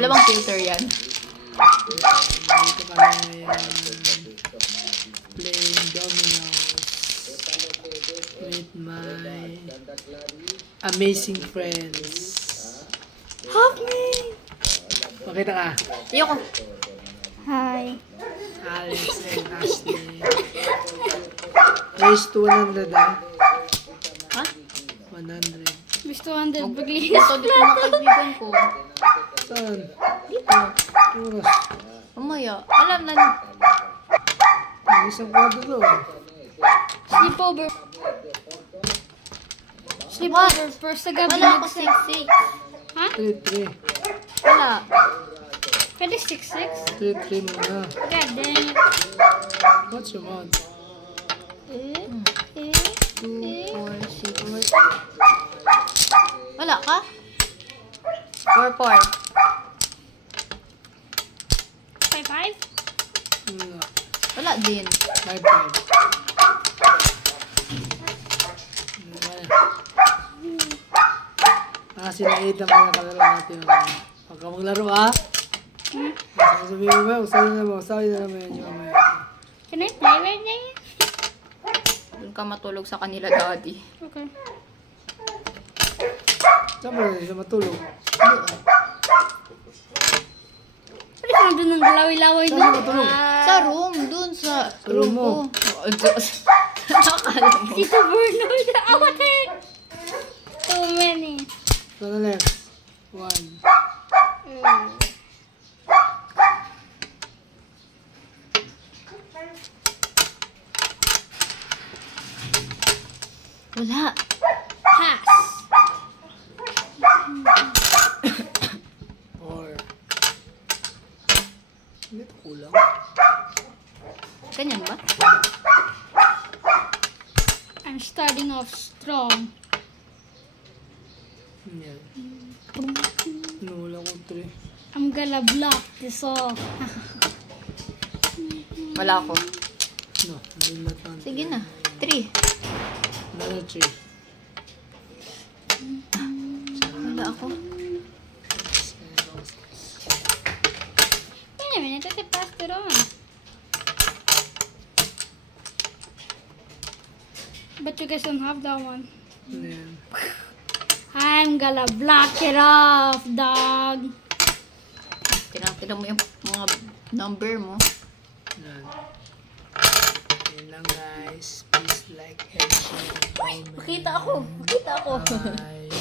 Dalawang filter yan. Dito kami playing dominoes with my amazing friends. Help me! Pakita ka. Ayoko. Hi. Alex and Ashley. Raise to 100 ah. Ha? 100 100. bigli. Ito, dito mga kaibigan ko. Saan? Dito. Oras. Mamaya. Alam na. Ang isang kwadro doon. Sleepover. Sleepover. First sa gabi. Wala ako 6-6. Ha? 3-3. Wala. Pwede 6-6? 3-3 muna. God dang it. What's your mod? 2, 4, 6. Wala ka? 4-4. 5-5? Wala. Wala din. 5-5. Sila 8 ang mga kalaro natin. Huwag ka maglaro ha? Sabihin mo ba? Usahin na naman yun. Can I play right now? Doon ka matulog sa kanila, daddy. Okay. Saan ba na matulog? Doon. Pwede ka na doon ng laway-laway Saan doon. ka matulog? Sa room. Doon sa room room mo. ko. Oh, Diyos. Nakakala mo. Tito Bernard. Awate! Too many. To the left. 1. Wala. Pass. 4. Hindi ito kulang. Ganyan ba? I'm starting off strong. Yan. Nulang ko 3. I'm gonna block this off. Wala ako. No, hindi na tanto. Sige na. 3. Another 3. Wala ako. Wait a minute, I can pass it on. But you guys don't have that one. Yan. I'm gonna block it off, dog. Tinan mo yung mga number mo. Yan. Yan lang guys. Please like and share. Comment. Makita ako. Makita ako. Bye.